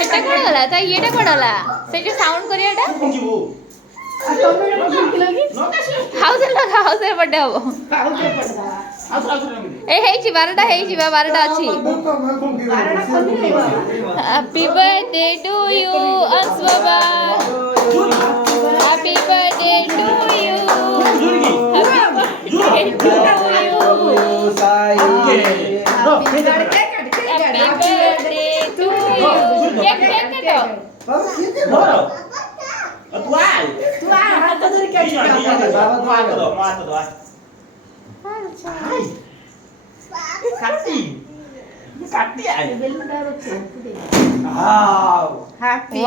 সেটা কোড়া গলা তা ইয়েটা কোড়া গলা সেটা সাউন্ড করিয়াটা হাউসে বড় হবো এই হেইছি 12টা হেইছি বা 12টা আছে হ্যাপি বার্থডে টু ইউ আস বাবা happy birthday to you happy birthday to you happy birthday to you cake cake কাটো तू आ हाथ धर के बाबा दो हाथ दो हाय काटी काटी आई बेलूनটা রচ্ছে वाओ হ্যাপি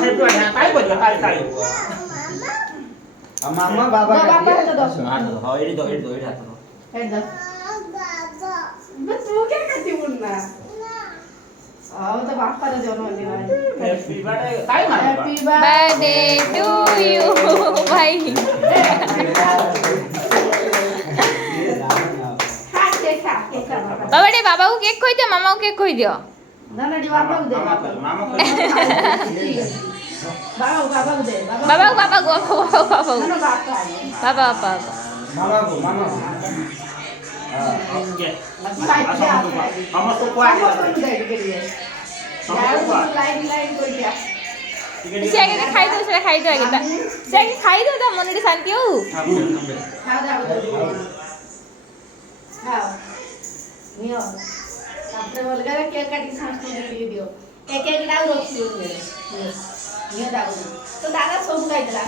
हे तो है ताई बजा ताई ताई मामा बाबा बाबा हाथ दो हाथ दो हां एडी दो हाथ दो हेड दो बस तू क्या करती मुन्ना आओ तो बापा रे जन्मदिन आज हैप्पी बर्थडे ताई मार हैप्पी बर्थडे टू यू भाई खा के खा बाबा डे बाबा को केक खोई दियो मामा को केक खोई दियो ना ना डी बाबा को दे मामा को बाबा को दे बाबा को पापा को पापा को ना बाप का पापा पापा मामा को ओके हम तो को आ दे के लिए यार लाइन कोई क्या से आगे खाई दो से खाई दो आगे से आगे खाई दो ता मन रे शांति हो खाओ खाओ नियो आपने बोल गया केक काटी सांस दे दियो एक एक डाउ रखी हो नियो दाऊ तो दादा सब खाई देला